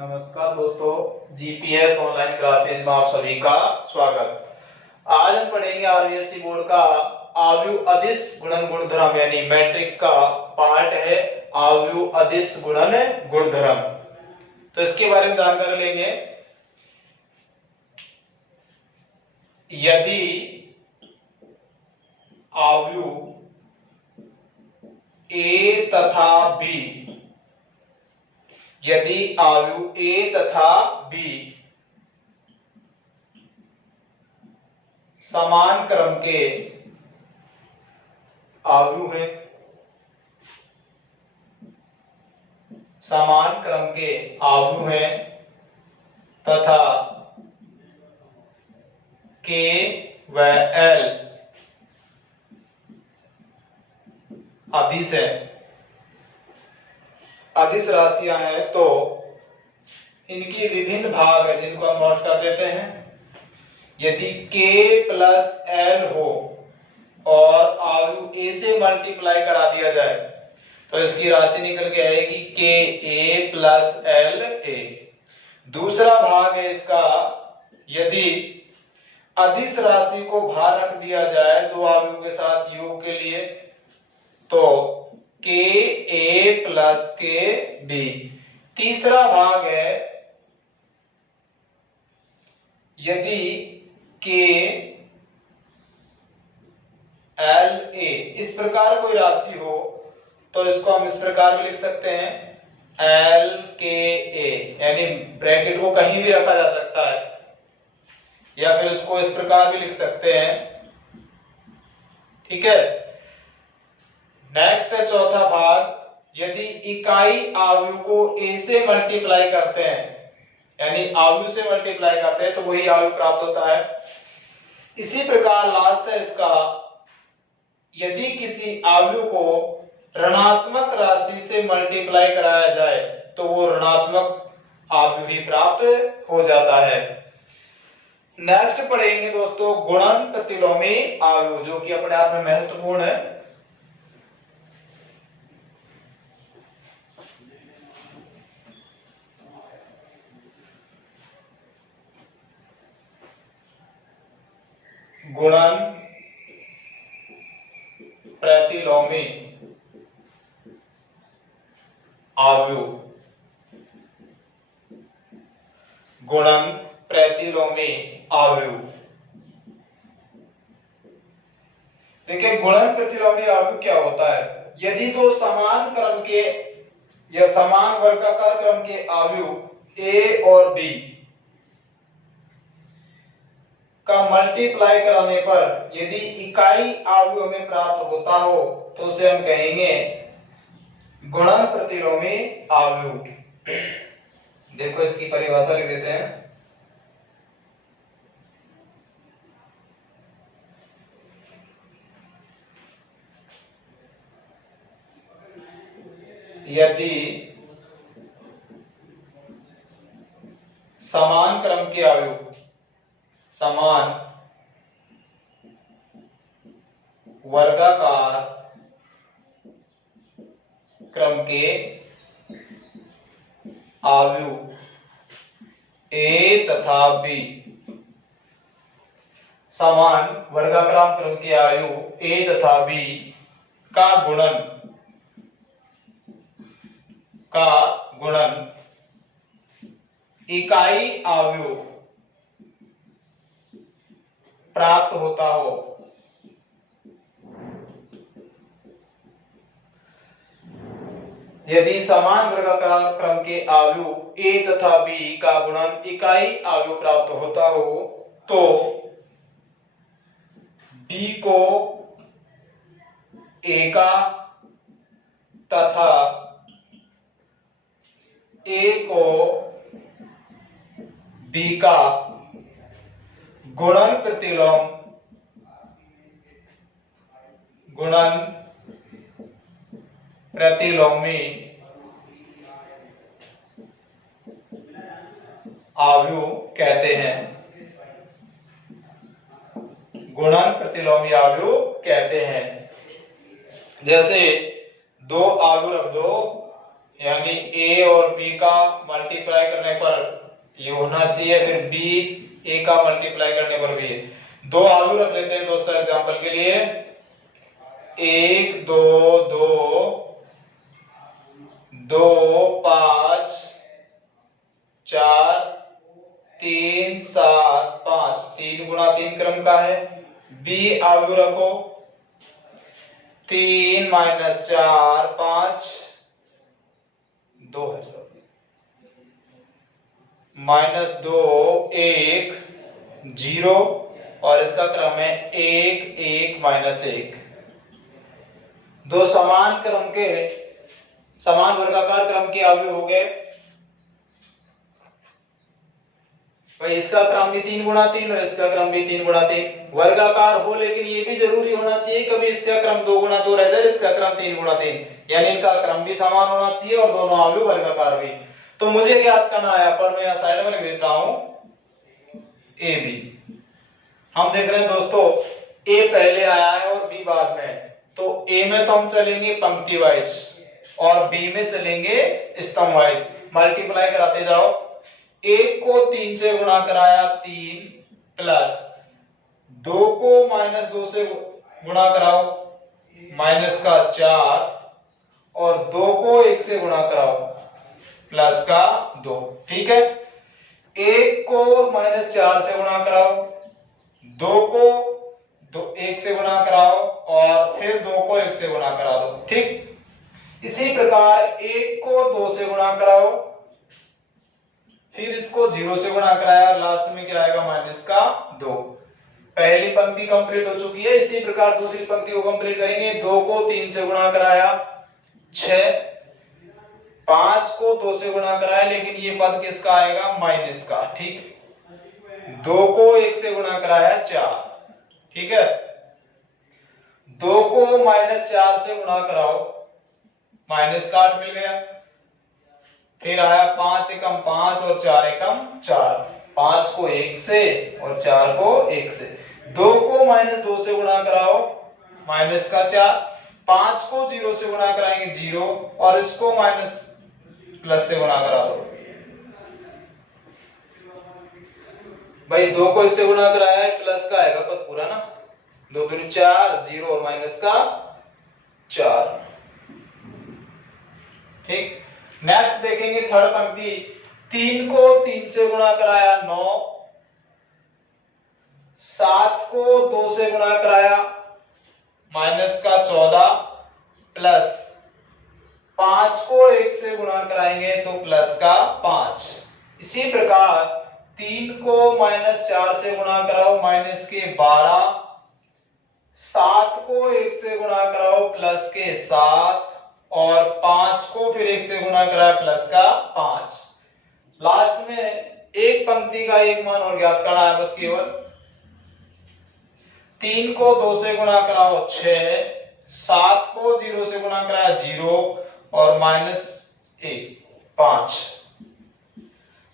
नमस्कार दोस्तों, GPS online classes में आप सभी का स्वागत। आज हम पढ़ेंगे आरबीएससी बोर्ड का आव्यूह अदिश गुणन गुणधर्म यानी मैट्रिक्स का पार्ट है आव्यूह अदिश गुणन गुणधर्म। तो इसके बारे में जानकारी लेंगे। यदि आव्यूह ए तथा बी यदि आव्यूह ए तथा बी समान क्रम के आव्यूह हैं, समान क्रम के आव्यूह हैं तथा के व एल अदिश है, अदिश राशियां हैं, तो इनके विभिन्न भाग है जिनको हम नोट कर देते हैं। यदि k प्लस एल हो और आव्यूह a से मल्टीप्लाई करा दिया जाए तो इसकी राशि निकल के आएगी के ए प्लस एल ए। दूसरा भाग है इसका, यदि अदिश राशि को बाहर रख दिया जाए दो आव्यूह के साथ योग के लिए तो के ए प्लस के बी। तीसरा भाग है, यदि के एल ए इस प्रकार कोई राशि हो तो इसको हम इस प्रकार भी लिख सकते हैं एल के ए, यानी ब्रैकेट को कहीं भी रखा जा सकता है या फिर इसको इस प्रकार भी लिख सकते हैं। ठीक है। नेक्स्ट है चौथा भाग, यदि इकाई आव्यूह को a से मल्टीप्लाई करते हैं यानी आव्यूह से मल्टीप्लाई करते हैं तो वही आव्यूह प्राप्त होता है। इसी प्रकार लास्ट है इसका, यदि किसी आव्यूह को ऋणात्मक राशि से मल्टीप्लाई कराया जाए तो वो ऋणात्मक आव्यूह ही प्राप्त हो जाता है। नेक्स्ट पढ़ेंगे दोस्तों गुणन प्रतिलोमी आव्यूह, जो कि अपने आप में महत्वपूर्ण है। गुणन प्रतिलोमी आव्यूह, गुणन प्रतिलोमी आव्यूह। देखिए गुणन प्रतिलोमी आव्यूह क्या होता है। यदि दो समान क्रम के या समान वर्गाकार क्रम के आव्यूह ए और बी का मल्टीप्लाई कराने पर यदि इकाई आव्यूह हमें प्राप्त होता हो तो उसे हम कहेंगे गुणन प्रतिलोमी आव्यूह। देखो इसकी परिभाषा लिख देते हैं। यदि समान क्रम के आव्यूह, समान वर्गाकार क्रम के आव्यूह ए तथा बी, समान वर्गाकार क्रम के आव्यूह ए तथा बी का गुणन इकाई आव्यूह प्राप्त होता हो यदि समान वर्गाकार क्रम के आव्यूह ए तथा बी का गुणन इकाई आव्यूह प्राप्त होता हो तो बी को ए का तथा ए को बी का गुणन प्रतिलोमी आव्यूह कहते हैं। गुणन प्रतिलोमी आव्यूह कहते हैं। जैसे दो आव्यूह रख दो, यानी ए और बी का मल्टीप्लाई करने पर ये होना चाहिए, फिर बी ए का मल्टीप्लाई करने पर भी है। दो आलू रख लेते हैं दोस्तों एग्जांपल के लिए, 1 2 2 2 5 4 3 7 5, 3 गुणा 3 क्रम का है। बी आलू रखो, 3 माइनस 4 5 2 है सब, -2 1 0 और इसका क्रम है 1 1 -1। दो समान क्रम के समान वर्गाकार क्रम के आव्यूह हो गए। भाई इसका क्रम भी 3 गुणा 3 और इसका क्रम भी 3 गुणा 3 वर्गाकार हो, लेकिन ये भी जरूरी होना चाहिए कभी इसका क्रम 2 गुणा 2 रह जाए, इसका क्रम 3 गुणा 3, यानी इनका क्रम भी समान होना चाहिए और दोनों आव्यूह वर्गाकार भी। तो मुझे याद करना है, पर मैं यहां साइड में लिख देता हूं ए बी। हम देख रहे हैं दोस्तों ए पहले आया है और बी बाद में, तो ए में तो हम चलेंगे पंक्ति वाइज और बी में चलेंगे स्तंभ वाइज, मल्टीप्लाई कराते जाओ। 1 को 3 से गुणा कराया 3 प्लस 2 को -2 से गुणा कराओ माइनस का 4 और 2 को 1 से गुणा कराओ प्लस का 2। ठीक है, 1 को -4 से गुणा कराओ, 2 को 1 से गुणा कराओ और फिर 2 को 1 से गुणा करा दो। ठीक, इसी प्रकार 1 को 2 से गुणा कराओ, फिर इसको 0 से गुणा कराया और लास्ट में क्या आएगा माइनस का 2। पहली पंक्ति कंप्लीट हो चुकी है। इसी प्रकार दूसरी पंक्ति को कंप्लीट करेंगे। 2 को 3 से गुणा कराया 6, 5 को 2 से गुणा कराया, लेकिन ये पद किसका आएगा माइनस का। ठीक, 2 को 1 से गुणा कराया 4। ठीक है, 2 को -4 से गुणा कराओ, माइनस का 8 मिल गया। फिर आया 5 एकम 5 और 4 एकम 4, 5 को 1 से और 4 को 1 से। 2 को -2 से गुणा कराओ, माइनस का 4, 5 को 0 से गुणा कराएंगे 0 और इसको प्लस से गुणा करा दो। भाई 2 को इससे गुणा कराया है, प्लस का आएगा पद पूरा ना, 2 दूनी 4, 0 और माइनस का 4। ठीक, नेक्स्ट देखेंगे थर्ड पंक्ति। 3 को 3 से गुणा कराया 9, 7 को 2 से गुणा कराया माइनस का 14 प्लस 5 को 1 से गुणा कराएंगे तो प्लस का 5। इसी प्रकार 3 को -4 से गुणा कराओ माइनस के 12, 7 को 1 से गुणा कराओ प्लस के 7 और 5 को फिर 1 से गुणा कराया प्लस का 5। लास्ट में एक पंक्ति का एक मान और ज्ञात करना है बस केवल। 3 को 2 से गुणा कराओ 6, 7 को 0 से गुणा कराया 0 और -1 5।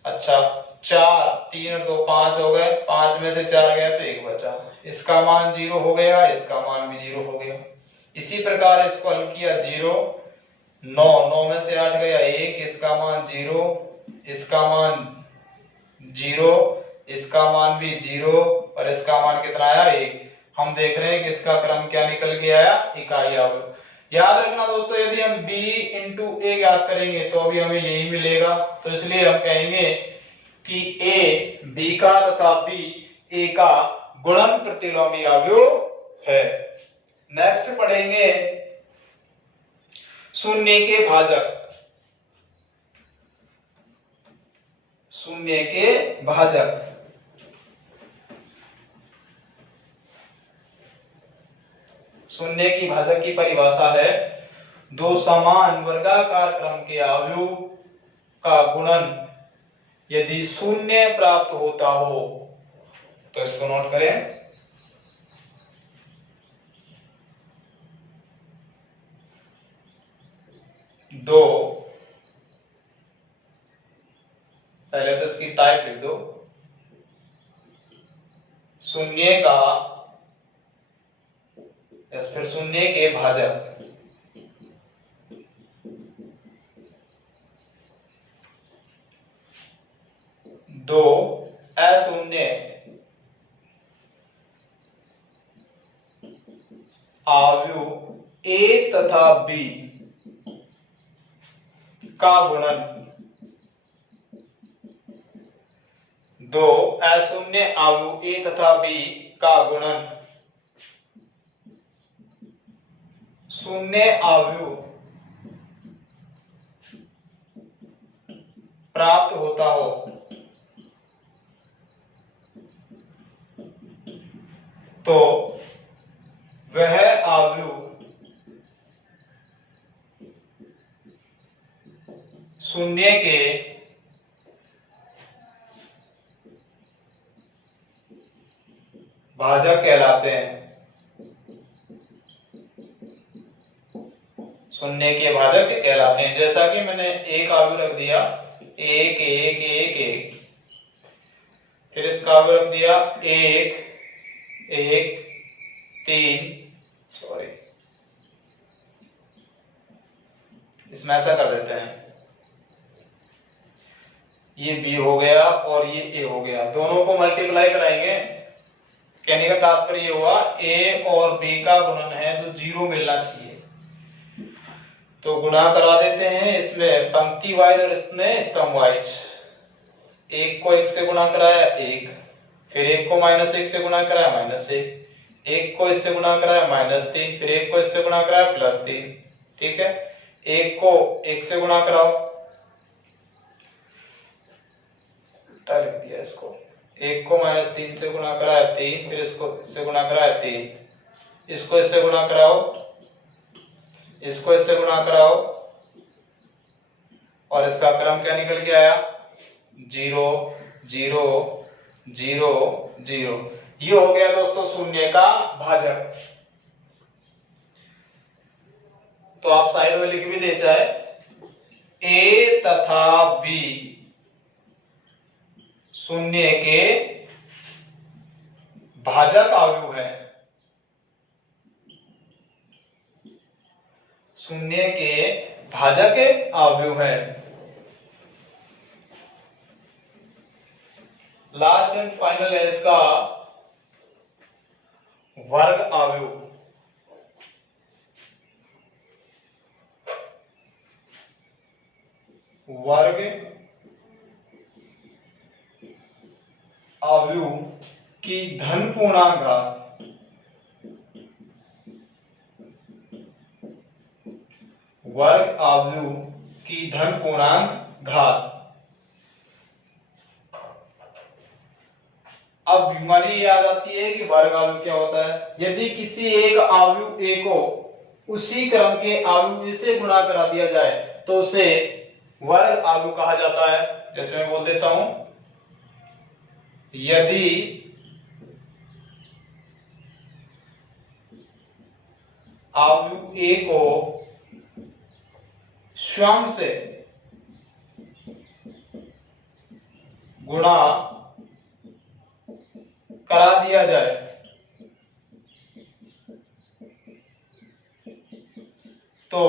अच्छा, 4 3 और 2 5 हो गए, 5 में से 4 गया तो 1 बचा, इसका मान 0 हो गया, इसका मान भी 0 हो गया। इसी प्रकार इसको हल किया 0 9 में से 8 गया 1, इसका मान 0, इसका मान 0, इसका मान भी 0 और इसका मान कितना आया 1। हम देख रहे हैं कि इसका क्रम क्या निकल के आया, इकाई आव्यूह। याद रखना दोस्तों, यदि हम b इंटू ए ज्ञात करेंगे तो अभी हमें यही मिलेगा, तो इसलिए हम कहेंगे कि a b का तथा b a का गुणन प्रतिलोमी आव्यूह है। नेक्स्ट पढ़ेंगे शून्य के भाजक। शून्य के भाजक, शून्य की भाजक की परिभाषा है दो समान वर्गाकार क्रम के आव्यूह का गुणन यदि शून्य प्राप्त होता हो, तो इसको नोट करें। दो, पहले तो इसकी टाइप लिख दो, शून्य का फिर शून्य के भाजक। दो अशून्य अवयव ए तथा बी का गुणन, दो अशून्य अवयव ए तथा बी का गुणन शून्य अवयव प्राप्त होता हो तो वह अवयव शून्य के भाजक कहलाते हैं। शून्य के भाजक कहलाते हैं। जैसा कि मैंने एक अवयव रख दिया, एक एक एक एक, फिर इसका अवयव रख दिया एक एक तीन, सॉरी इसमें ऐसा कर देते हैं, ये बी हो गया और ये ए हो गया, दोनों को मल्टीप्लाई कराएंगे। कहने का तात्पर्य ये हुआ ए और बी का गुणन है जो 0 मिलना चाहिए, तो गुणा करा देते हैं इसमें पंक्ति वाइज और इसमें स्तंभ वाइज। एक को एक से गुणा कराया एक, फिर एक को -1 से गुणा कराया -1, एक को इससे गुणा कराया -3, फिर एक को इससे गुणा कराया +3। ठीक है, एक को एक से गुणा कराओ, उल्टा लिख दिया इसको, एक को -3 से गुणा कराया 3, फिर इसको इससे गुणा कराया 3, इसको इससे गुणा कराओ, इसको इससे गुणा कराओ और इसका क्रम क्या निकल के आया 0 0 0 0। ये हो गया दोस्तों शून्य का भाजक। तो आप साइड में लिख भी दे चाहे, ए तथा बी शून्य के भाजक अवयव है, शून्य के भाजक अवयव है। लास्ट एंड फाइनल है इसका वर्ग अवयव। वर्ग अवयव की धन पूर्णांक घात, वर्ग अवयव की धन पूर्णांक घात। अब बीमारी याद आती है कि वर्ग अवयव क्या होता है। यदि किसी एक अवयव ए को उसी क्रम के अवयव से गुणा करा दिया जाए तो उसे वर्ग अवयव कहा जाता है। जैसे मैं बोल देता हूं, यदि अवयव ए को स्वयं से गुणा करा दिया जाए तो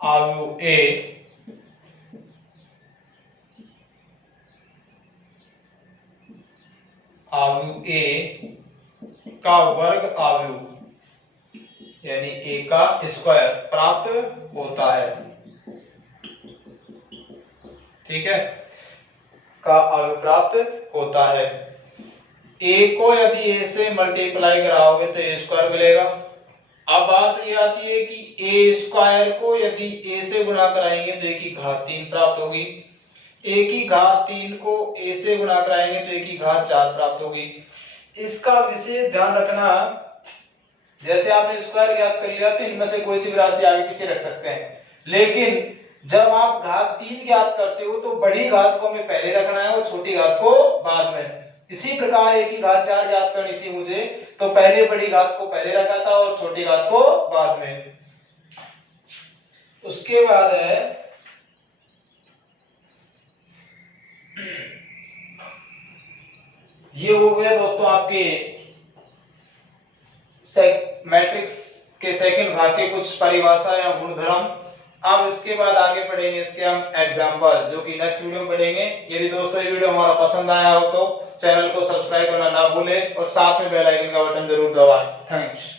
अवयव ए का वर्ग अवयव यानी ए का स्क्वायर प्राप्त होता है। ठीक है, का अवयव प्राप्त होता है। ए को यदि ए से मल्टीप्लाई कराओगे तो ए स्क्वायर मिलेगा। अब बात ये आती है कि ए स्क्वायर को यदि ए से गुणा कराएंगे तो ए की घात 3 प्राप्त होगी, ए की घात 3 को ए से गुणा कराएंगे तो ए की घात 4 प्राप्त होगी। इसका विशेष ध्यान रखना, जैसे आपने स्क्वायर ज्ञात कर लिया तो इनमें से कोई सी भी राशि आगे पीछे रख सकते हैं, लेकिन जब आप घात 3 ज्ञात करते हो तो बड़ी घात को हमें पहले रखना है और छोटी घात को बाद में। इसी प्रकार ए की घात 4 ज्ञात करनी थी मुझे, तो पहले बड़ी घात को पहले रखा था और छोटी घात को बाद में। उसके बाद है ये हो गया दोस्तों आपके मैट्रिक्स के सेकंड भाग के कुछ परिभाषा या गुणधर्म। अब इसके बाद आगे पढ़ेंगे इसके हम एग्जांपल, जो कि नेक्स्ट वीडियो में पढ़ेंगे। यदि दोस्तों ये वीडियो हमारा पसंद आया हो तो चैनल को सब्सक्राइब करना ना भूलें और साथ में बेल आइकन का बटन जरूर दबाएं। थैंक्स।